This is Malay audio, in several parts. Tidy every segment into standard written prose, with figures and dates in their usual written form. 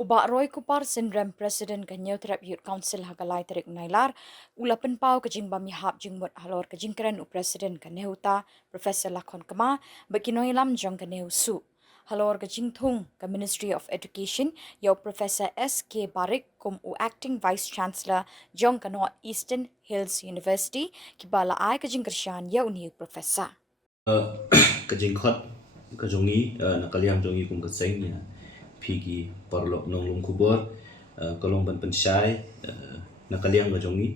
Uba Roy Kupar Syndrome President Ganyo Terap Youth Council Hagalai Terik Nailar Ulapan Pau Kajing Bami Hap Jingmut Halor Kajing Keren U President Kanehuta Professor Lakon Kama Bakinoy Lam Jong Kanehu Su Halor Kajing Thung Ka Ministry of Education Yau Professor S.K. Barik Kum U Acting Vice Chancellor Jong Kano Eastern Hills University Kibala Ai Kajing Kershan Yau Ni Professor Kajing khot kajongi nakaliam jongi kum kaseng ya pigi parlok nong lung kubor kalong ban pensai nakaliam kajongi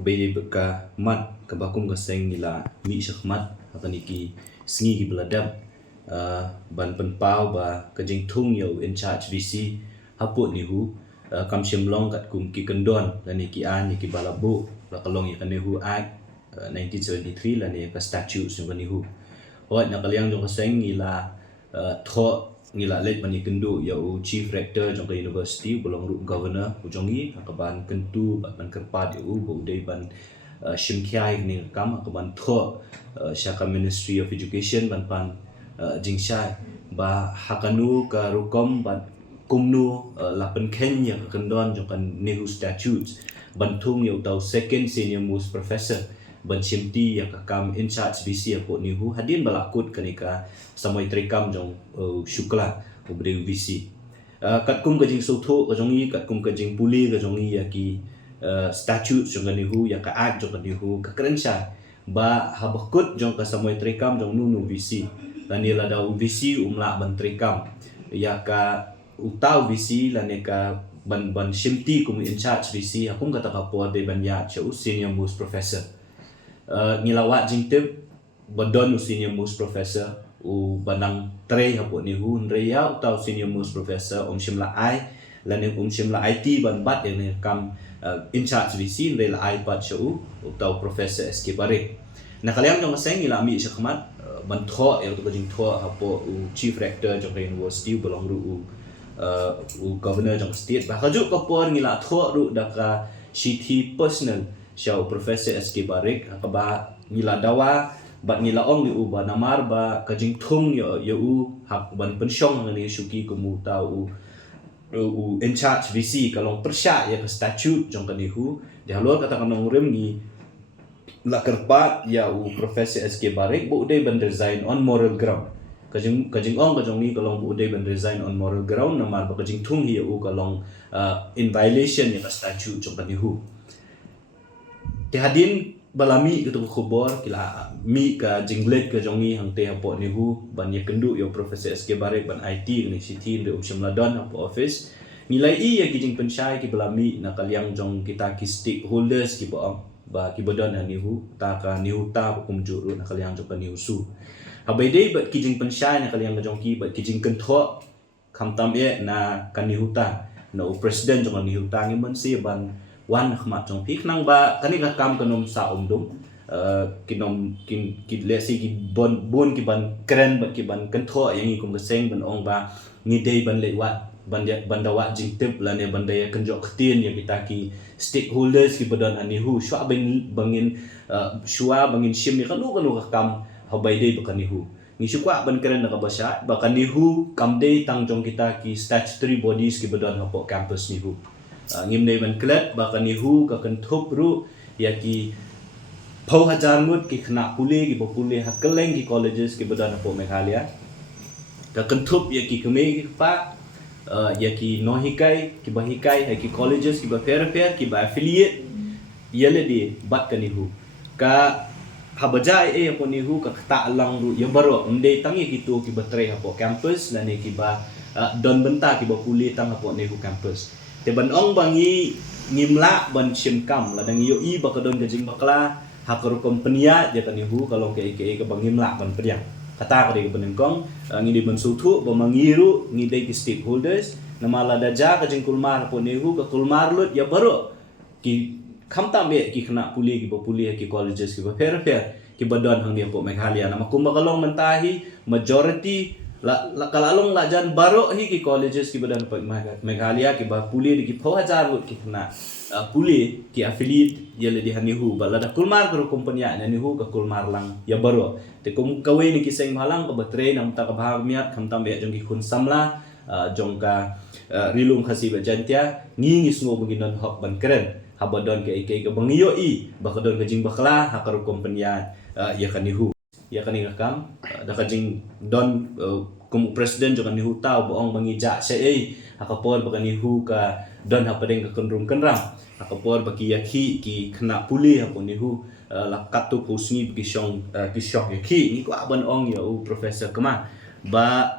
beli beka mat kabakum kaseng nila mi syakmat akan iki sngi ki beladap ban penpau ba kajing thung yo in charge VC haput ni hu kam shimlong kat kum ki kendon dan iki an ki balabu la kalong ya kanehu act 1973 la ni ka statutes yung kanihu Hoat nakaliang jong kaseng ngila tho ngila let bani kendu ya chief rector jong ka university belong ru governor ujongi akaban kentu ban kerpat u bo dei ban shimkhiai ni kam akaban tho syaka ministry of education ban pan jingshai ba hakanu ka rukom ban kumnu lapen kenya kendon jong kan nehu statutes bantung ya tau second senior most professor ban chimti yang kakam in charge VC apot ni hu hadin balakut kanika samai trikam jong shukla ubre VC kat kum kajing sotho kajongi kat kum kajing puli kajongi ya ki statute jong ni hu ya ka act jong ni hu ka kerensha ba habakut jong ka samai trikam jong nunu VC dan ila da VC umla ban trikam ya ka utau VC laneka ban shimti kum in charge VC akum kata kapo de ban ya chau senior most professor ngilawat jingtip badon senior most professor u banang tre hapo ni hu nreya utau senior most professor shimla ai lane shimla IT ban bat yang kam in charge VC nrela ai pat show utau professor SK Barik nakaliam jong seng ngila mi syakmat ban tho ya tu jing tho hapo chief rector jong university belong ru governor jong state ba kaju kapor ngila tho ru daka city personal Syau Professor SK Barik akaba ngila dawa bat ngila ong ni uba namar ba kajing thung yo hak ban pensyong ngani syuki kumu tau in charge VC kalong persya ya ke statute jong kanihu dihalor kata kanong rem ni la kerpat ya Professor SK Barik bu dei ban resign on moral ground kajing ong kajong ni kalong bu dei ban resign on moral ground namar ba kajing thung hi kalong in violation ya ke statute jong kanihu Tehadin balami gitu khubor kila mi ka jinglet ka jongi hang te hapo ni hu ban ye kendu yo Professor SK Barik ban IT ni city de Shimladon hapo office nilai i ya kijing pensyai ki balami na kalyang jong kita ki stakeholders ki ba ki bodon ni hu ta ka ni hu ta hukum juru na kalyang jong ni usu habai dei bat kijing pensyai na kalyang jong ki bat kijing kentho kamtam ye na kan ni hu ta na president jong ni hu ta ngi man si ban wan khmat jong pik nang ba kani ka kam kanom sa umdum kinom kin lesi ki bon ki ban kren ba ki ban kentho yang i kum geseng ban ong ba ni dei ban lewat ban dawa jing tip la ne ban daya kenjok ktin ya kita ki stakeholders ki badan ani hu shwa bangin shwa bangin shim ni kanu ka kam habai dei ba kani hu ni shukwa ban kren na ka basha ba kani hu kam dei tang jong kita ki statutory bodies ki badan hapo campus ni hu ngim nei ban klet ba kan hu ka kan thop ru ya ki phau hajar mut ki khna puli ki populi ha keleng ki colleges ki badan po Meghalaya ka kan thop ya ki kme ki pa ya ki no hikai ki ba hikai ha ki colleges ki ba fair ki ba affiliate yele di bat kan hu ka habajai po ni hu ka ta lang ru ya baro ndei tangi ki tu ki batre ha po campus na ne ki ba don benta ki ba puli tang ha po ne hu campus te ban ong bangi ngimla ban shimkam la dang yo I bakadon gajing bakla hakor kompenia je kan hu kalau ke bangimla ban priang kata ka de benengkong ngidi ban suthu ba mangiru ngidai ki stakeholders namala daja gajing kulmar po nehu ka kulmar lut ya baro ki khamta me ki khna puli ki ba puli ki colleges ki ba fair ki badon hang dia po Meghalaya nama kumbakalong mentahi majority la kalalong la jan baro hi ki colleges ki badan Meghalaya ki ba puli ki pho hajar gut ki na puli ki affiliate yele di hani hu bala da kulmar ko kompanya ni hu ka kulmar lang ya baro te kum kawe ni ki seng malang ka batre nam ta ka bahag miat kham tam be jong ki khun samla jongka rilung khasi bajantia ngi ngisngo benginon hok ban keren habadon ke bangiyo i bakadon ke jing bakla hakaru kompenya ya kanihu ya kani rakam da kajing don kum presiden jangan nihu tau boong bangi ja sei hakapor bakani hu ka don hapadeng ka kendrum kenram hakapor baki yakhi ki kena puli hapon nihu lakat tu pusngi kisong yakhi ni ko aban ong ya professor kema ba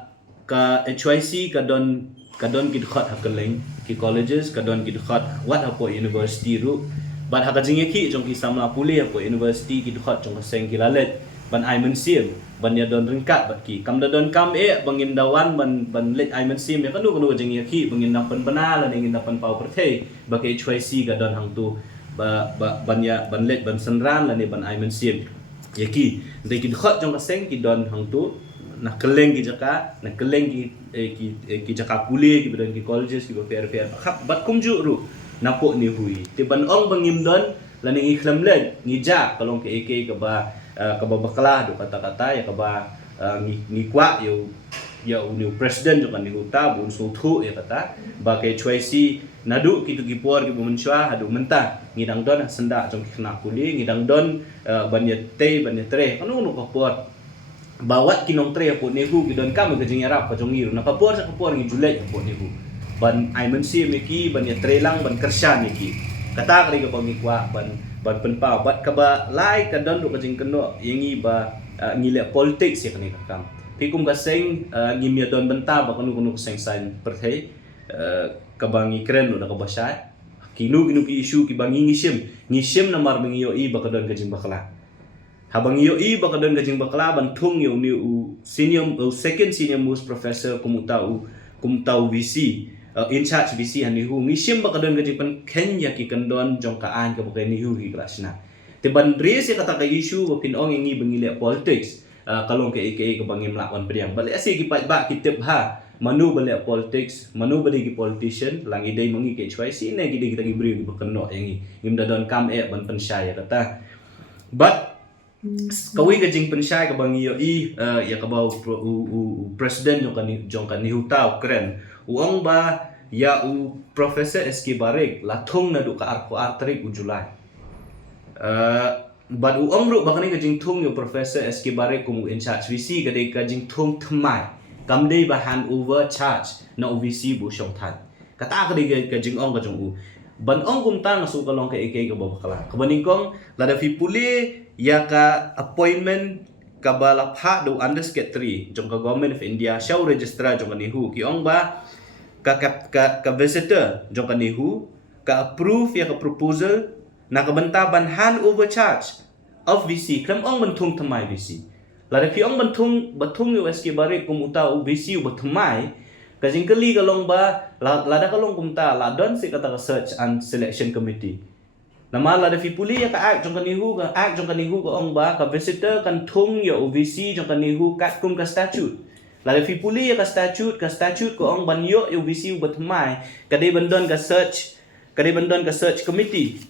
ka HYC kadon kidkhat hakeleng ki colleges kadon kidkhat wat hapo university ru ban hakajing yakhi jong ki samla puli hapo university kidkhat jong seng kilalet ban ai mensim ban ya don ringkat bat ki kam da don kam bangin dawan ban let ai mensim ya kanu jing yakhi bangin dapan bana la ngin dapan pau perthei ba ke HYC kadon hang tu ban let ban senran la ni ban ai mensim yaki de kidkhat jong seng ki don hang tu nak keleng ki jaka puli ki badan ki colleges ki fair khap bat kumju ru napok ni hui ti ban ong bangim don lani ikhlam len ngija kalong ke ek ka ba bakla do kata-kata ya ka ba ngi kwa yo ni president jo kan ni huta bun so thu ya kata ba ke choisi nadu kitu ki por ki bumenchwa hadu menta ngidang don senda jong ki kena puli ngidang don ban ye tre kanu no ka por bawat kinong tre po nehu gidon kam gajing yarap ka jongiru na kapor sa kapor ngi julai po nehu ban ai mensi meki ban ya tre lang ban kersha meki kata kali ka pangikwa ban penpa bat ka ba lai ka don do gajing keno yangi ba ngile politics ya kani kam pikum ka seng ngimya don benta ba kanu seng sign perthei ka bangi kren no ka basha kinu ki issue ki bangi ngishim na mar bangi yo i ba ka don gajing bakla habang iyo i bakadon gajing bakla bantung yo ni second senior most professor kumutau VC in charge VC hani hu ngishim bakadon gajing pan Kenya ki kandon jong kaan ka bakay ni hu hi klasna te ban res ya kata ka issue bapin ong ngi bangile politics kalong ke ka bangim lakon priang bali asi ki ba kitip ha manu bali politics manu bali ki politician langi dai mangi ke HYC ne gidi kita gibri bakano yangi ngimda don kam ban pensyaya kata but kawi gajing pensyai ka bangi yo ya ka ba president jong kan ni hutau keren uang ba ya professor SK Barik latung na do ka arko artrik Julai but uang ru bakani gajing tung yo professor SK Barik kum in charge VC gadai gajing tung thmai kamdei ba hand over charge na VC bu syong tan kata gadai gajing ong gajong ban ong kum tang su kalong ka ek ka bakala kabaning kong lada fi puli ya ka appointment ka balapha do undersecretary jong ka government of India show registrar jong ni hu ki ong ba ka visitor jong ka ni hu ka approve ya ka proposal na ka banta ban hand over charge of VC klam ong bantung thamai VC lada ki ong batung yo SK Barik kum utau VC bathmai kajing kali kalong ba lada kalong kumta ladon si kata search and selection committee nama lada fi puli ya ka ak jong kanihu ka ong ba ka visitor kan thung ya OVC jong kanihu kat kum ka statute lada fi puli ya ka statute ko ong ban yo OVC batmai kadai bandon ka search committee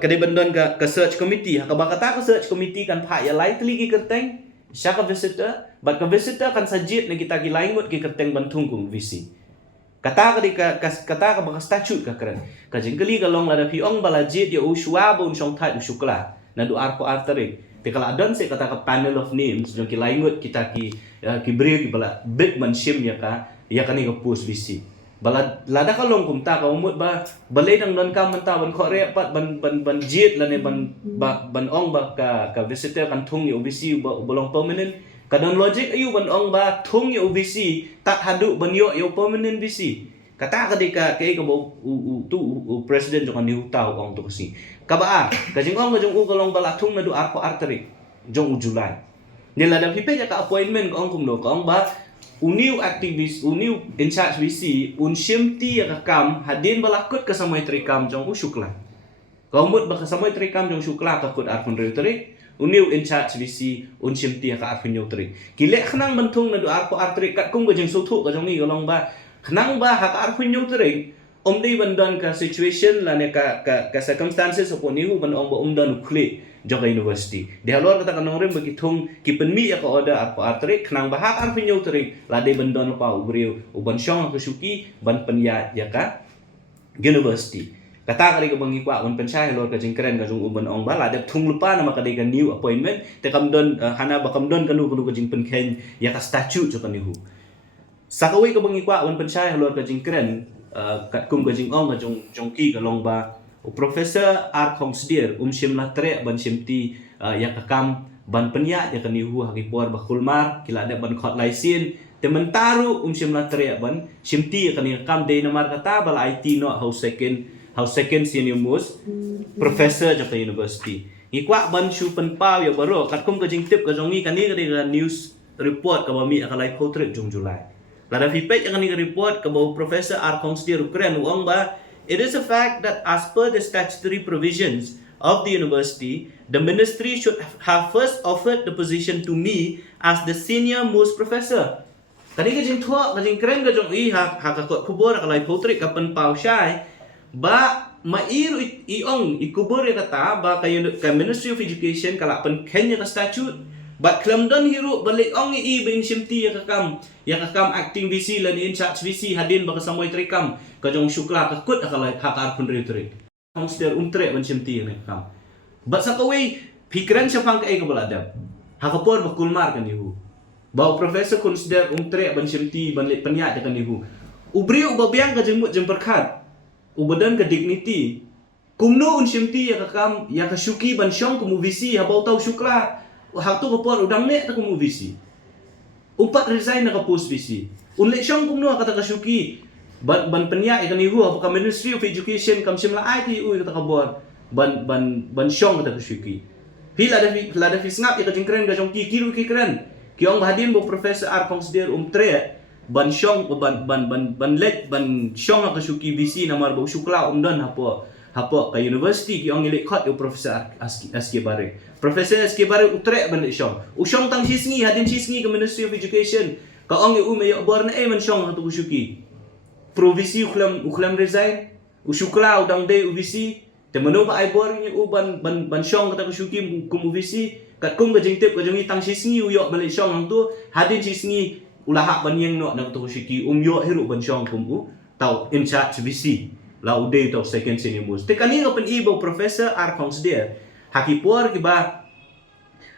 kadai bandon ka search committee ka bakata ka search committee kan pha ya lai tli ki kerteng siapa visitor, but ka visitor kan sajit na kita gilaingot ki kerteng bantung kung VC. Kata ka baka statute ka keren. Kajing kali kalong lada fi ong balajit ya uswa bon syong tat usukla na do arko arterik. Te kala adon se kata ka panel of names jong gilaingot kita ki beri ki bala big man shim ya kani ka post VC. Bala lada kalong kumta ka umut ba balay nang don ka manta ban ko repat ban jit lane ban ong ba ka visitor kan thung yo OVC bolong permanent kadon logic ayu ban ong ba thung yo OVC tat hadu ban yo permanent VC kata kadika kay ka president jong ni hutaw ong to kasi kabaa kajing ong jong kalong bala thung na do arko artery jong Julai nila da pipe ka appointment ko ong kumno ka ong ba uniu aktivis uniu in charge VC shimti ya kam hadin balakut ka samay trikam jong usukla kaumut ba ka samay trikam jong usukla ka kut arpun reutrik uniu in charge VC shimti ya ka arpun reutrik kile khnang bantung na do arpo artrik kat kung gajeng suthu ka jong ni golong ba khnang ba ha arpun reutrik omdei bandon ka situation la ne ka circumstances upon niu ban ong ba umdan ukli jong university dia luar kata kanong rim bagi thung ki penmi ya ko order apa artrik knang bahak ar pinyo tering la de bendon pa ubriu uban syong ko syuki ban penya ya ka university kata kali ko bangi kwa un pensai lor ka jingkren ka jung uban ong bala de thung lupa nama ka de ka new appointment te kamdon hana ba kamdon kanu ka jing penken ya ka statute jo kan hu sakawi ka bangi kwa un pensai lor ka jingkren kat kum ka jing ong ka jong ki ka long ba Profesor Ar Khong Sdir shim la tre ban shimti ya ka kam ban penya ya kan hu hakipor ba kulmar kila de ban khot laisin te mentaru shim la tre ban shimti ya kan kam de namar kata bal IT no how second senior most professor jata university ikwa ban shu pen pau ya baro kat kum ka jing tip ka jongi kan ni ka news report ka bami akalai potrek jung Julai lada feedback yang ni report ka ba Professor Ar Khong Sdir Ukraine uang ba it is a fact that as per the statutory provisions of the university, the ministry should have first offered the position to me as the senior most professor. Kani kajing thua kajing keren kajong ha kakot kubur kalai potrik kapan pau syai ba mairu iong ikubur ya kata ba kayo ka Ministry of Education kalak pen Kenya ka statute ba klamdon hiru balik ong bin shimti ya kakam acting VC lan in charge VC hadin ba kasamoy trikam kajong syukla kakut akalai hakar pun retrik Sdir umtre ban shimti ya kakam ba sakaway pikiran siya pang kay kabaladab hakapor ba kulmar kan ihu ba Professor Sdir umtre ban shimti ban lit panya kan ihu ubri ubabiang ka jengmut jeng perkhat ubadan ka dignity kumno shimti ya kakam ya kasyuki ban syong kumu VC habau tau syukla hak tu kapor udang ne ta kumu VC umpat resign na ka post VC unle syong kumno kata kasyuki ban penya ikan ihu apa Ministry of Education kam simla IT kata kabor ban syong kata kasyuki hila da fisngap ikan jingkren ga jong kiru kikren kiong bahadin bo Professor Ar Khong Sdir tre ban syong ban let ban syong ka kasyuki VC namar bo syukla umdan hapo ka university kiong ilik khot yo Professor SK Bare Professor SK Bare utre ban syong tang sisngi hadin sisngi ke Ministry of Education ka ong yu me yo bor na man syong ka kasyuki provisi uklam resign usyukla udang de UVC te mano ba ai bor ni ban syong kata kasyuki kum UVC kat kum ka jingtip ka jongi tang sisngi yo balik syong hang tu hadin sisngi ulahak ban yang no na kata kasyuki yo hiru ban syong kum tau in charge VC la uday tau second senior most te kani open ibo Professor Ar Khong Sdir hakipor ki ba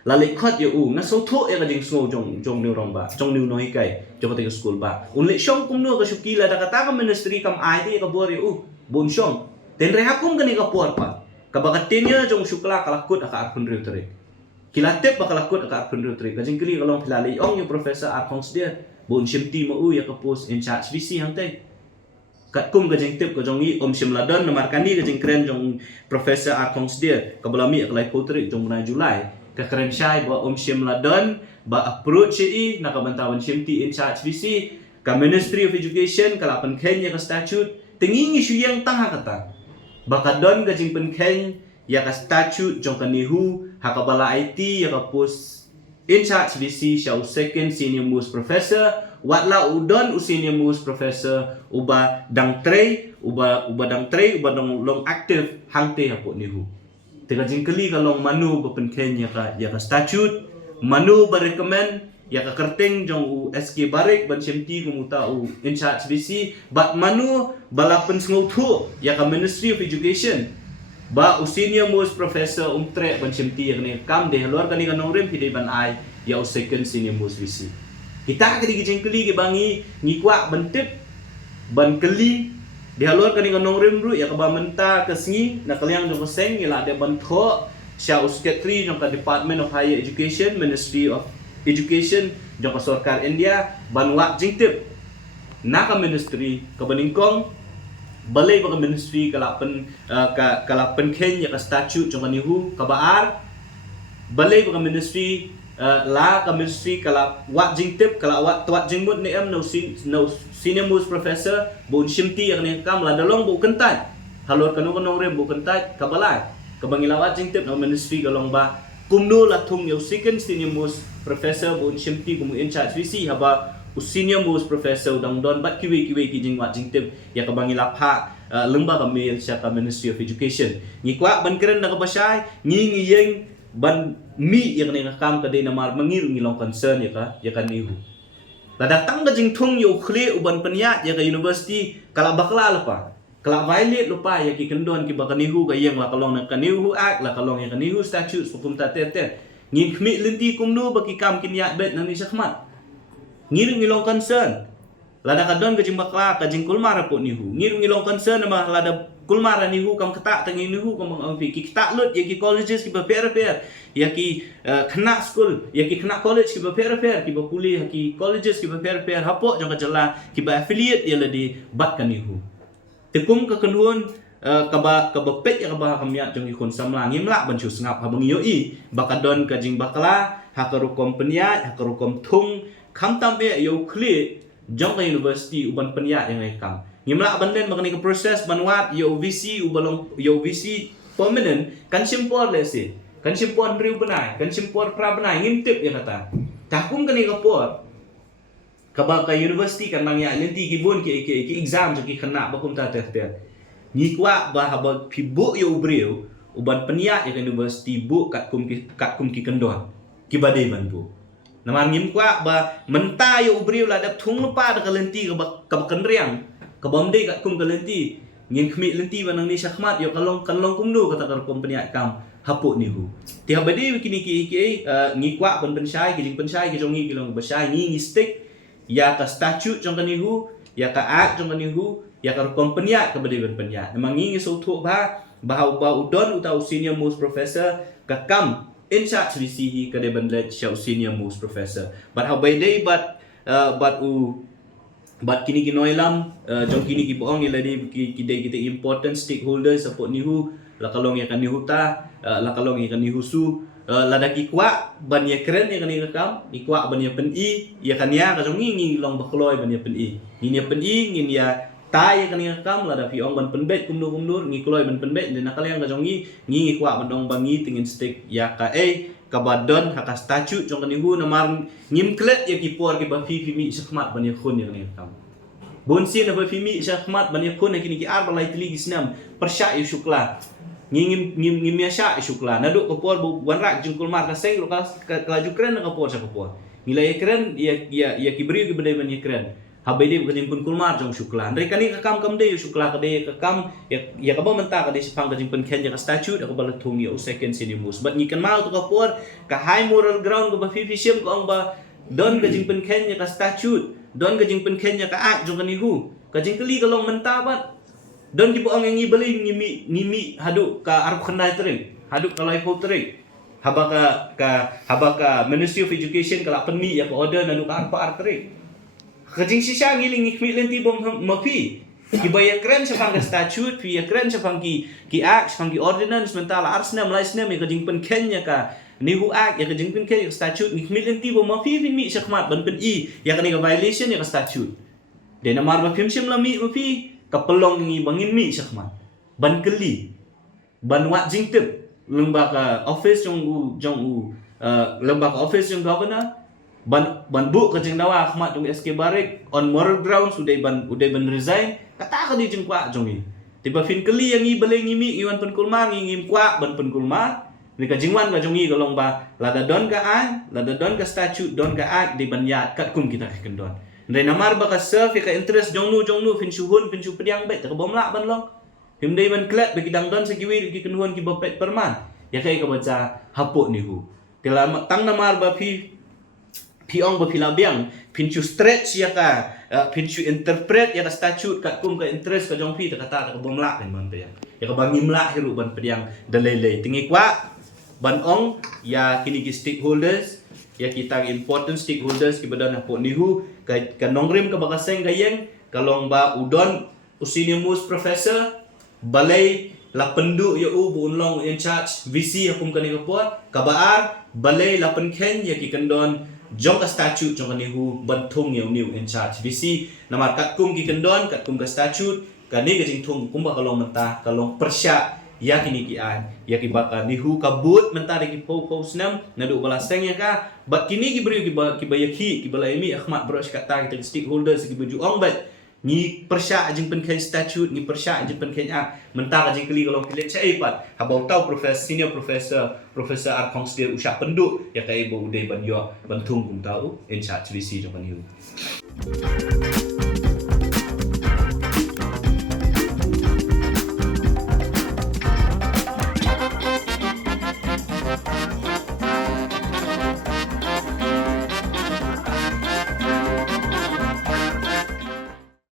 lalek khot ya na so tho ya jing so jong new rong ba jong new noi kai jong ka school ba unle syong kum no ka syuki la da kata ka ministry kam ID ka bor ya bon syong ten re hakum kani ka por pa ka bakatenya jong syukla kalakut aka arpun reutrik kilatep bakalakut aka arpun reutrik ka jing kili kalong pilali ong yung Professor Ar Khong Sdir bon shimti mo ya ka post in charge VC hang te kat kum ka jing tip ka jong i shimladon namar kani ka jing kren jong Professor Ar Khong Sdir ka balami ka lai potrik jong bulan Julai kekeren syai ba shimladon ba approach i nakabantawan shimti in charge VC ka Ministry of Education kalapan Kenya ka statute tingin isu yang tangha kata baka don ka jing pen Kenya ya ka statute jong kanihu hakabala IT ya ka post in charge VC siya second senior most professor watla udon senior most professor uba dang tre uba dong long active hangte hapo nihu tega jingkeli kalong manu bapen Kenya ya ka statute manu ba recommend ya ka kerteng jong SK Barek ban shimti kumuta in charge VC but manu balapen nguthu ya ka Ministry of Education ba senior most professor tre ban shimti ya ni kam de luar kani kanong rim pide ban ai ya second senior most VC kita kadi jingkeli ke bangi ngikwa bentip ban keli di halor kani nganong rimru ya kaba menta kesngi na kaliang jong seng ila de bantho sya secretary jong ka Department of Higher Education Ministry of Education jong ka sarkar India banwa jingtip na ka ministry ka baningkong balay ba ka ministry kalapen Kenya ka statute jong kanihu kabaar balay ba ka ministry la ka ministry kala wat jingtip kala wat jingmut ni no senior most professor bon shimti yang ni kam la dalong bu kentat halor kanu rem bu kentat kabalai kabangilawat jingtip no ministry kalong ba kumno la thung yo second senior most professor bon shimti kum in charge VC haba senior most professor dang don bat kiwi ki jingwat jingtip ya kabangilapha lengba ka mail sya ka Ministry of Education ngikwa ban keren na kabasay ngiyeng ban mi yang ni kam ka de namar mangil ngilong concern ya ka nihu la datang ka jing thung yo khle uban panyat ya ka university kala bakla lepa kala violate lupa ya ki kendon ki baka nihu ka yang la kalong na kanihu act la kalong ya kanihu statutes hukum ta te ngin khmi linti kumnu baki kam kin ya bet nang ni sakhmat ngilong concern lada kadon ke jing bakla ka jing kulmar po nihu ngilong concern ma lada kulmar nihu kam kata tangi nihu kam ang fi ki kata lut ya ki colleges ki prepare ya ki khna school ya ki khna college ki prepare ki kuliah ki colleges ki prepare hapo jang ka jala ki ba affiliate ya ladi bat kan nihu tekum ka kenhuan ka ba pet ya ka ba kamya jang ikon samlang ngimla ban chu sngap ha bang yoi bakadon ka jing bakla hakarukom penya hakarukom thung kham tam be yo khle jong ka university uban penya yang ai kam ngimla ban len makani ka proses banwat yo VC ubalong yo VC permanent kan simpor lese kan simpor riu benai kan simpor pra benai ngintip ya kata takum kani ka por ka ba ka university kan nang ya nanti ki bon ki exam jo ki khana ba kum ta te ni kwa ba ha ba pibu yo briu uban penya ya ka university bu kat kum ki kendon ki badai ban bu namar ngim kwa ba menta yo briu la dap thung lupa da kalenti ka ba kenriang ka bomde kat kum kalenti ngin khmi lenti banang ni sakhmat yo kalong kumdu kata kar kompeni kam hapu nihu ti habadi kini ki ngi kwa ban pensai ki pensai ki jongi ki long basai ngi stick ya ka statute jong nihu ya ka act jong nihu ya ka kompeni ka badi ban penya namang ngi so thu ba udon utau senior most professor ka kam in charge VC ka de ban le senior most professor but how by day but kini noilam jong kini ki boong iladi kita important stakeholders support nihu la kalong ya kan nihu ta la kalong ya kan nihu su la daki kwa ban ya keren ya kan ni kam ikwa ban ya pen i ya kan ya ka jong ngi long bakloi ban ya pen i ni ya pen i ngin ya ta ya kan ni kam la da fi ong ban pen bet kumdur ngi kloi ban pen bet den nakal yang ka jong ngi ikwa ban dong bangi tingin stick ya ka kabadon haka statute jong kanihu namar ngim klet ya ki por ki ba fi mi sakhmat ban ya khun ya ni kam bon sin ba fi mi sakhmat ban ya khun kini ki ar balai tili gisnam persya ya syukla ngim ya sya syukla nadu ko por ban rak jungkul mar ka seng ka laju keren ka por sa ko por nilai keren ya ki beri ki badai ban ya keren habai de bukan pun kulmar jong syukla ndai kani ka kam de syukla ka de ka kam ya ka ba menta ka de sipang ka jing pen ken ya ka statute ka ba thung ya second senior most but ni kan mau to ka por ka high moral ground ka ba fi sim ko ang ba don ka jing pen ken ya ka statute don ka jing pen ken ya ka act jong kani hu ka jing kali ka long menta ba don ki boong yang ibeli ngimi hadu ka aruk khandai tering hadu ka lai po tering habaka Ministry of Education ka la penmi ya ka order nanu ka arpa tering kajing sisa ngiling ngikmi lenti bom mapi ki bayar keren sa pang statute pi keren sa pang ki act sa pang ki ordinance mentala arsna mlaisna me kajing pen kenya ka nihu act ya kajing pen kenya statute ngikmi lenti bom mapi mi sa khmat ban pen i ya kani ka violation ya ka statute de namar ba phim sim lami mapi ka pelong ngi bangin mi sa khmat ban keli ban wat jing tip lemba ka office jong lemba ka office jong governor ban bu ka jing dawa khmat jong SK Barik on moral grounds uday ban resign kata ka di jing kwa jong i tiba fin keli yang i baleng mi iwan pen kulma ngim kwa ban pen kulma ni ka jingwan ka jong i ka long ba lada don ka statute don ka act di ban yat kat kum kita kendon ndai namar ba ka serve ka interest jong nu fin suhun fin su pediang bet ka bom la ban long him dai ban klat bagi dang don segiwi ki kenhuan ki bapet perman ya kai ka baca hapo nihu tela tang namar ba piong ba pilabiang pinchu stretch ya ka pinchu interpret ya ka statute ka kum ka interest ka jong pi ta kata ka bom la kan man ya ka bangi mla hiru ban pediang dalele tingi kwa ban ong ya kini ki stakeholders ya kita important stakeholders ki badan hapo nihu ka nongrim ka bakaseng gayeng kalong ba udon usinimus professor balai la pendu ya u bunlong in charge VC hukum kani kapor kabaar balai la penkhen ya ki kendon jong ka statute jong kani hu bantung ya new in charge VC namar kat kum ki kendon kat kum ka statute kani ka jing tung kum ba kalong mentah kalong persya ya kini ki an ya ki baka ni hu kabut mentah ki po snam nadu balaseng ya ka bat kini ki beri ki bayaki ki balai mi akhmat bro kata kita stakeholders ki baju ong bat ni persya jing pen khen statute ni persya jing pen khen mentang jing keli kalau pilih cai pat habau tau senior professor Arkong Stir usah penduk ya kai bo udai ban yo ban thung kum tau in charge vc jong pan hiu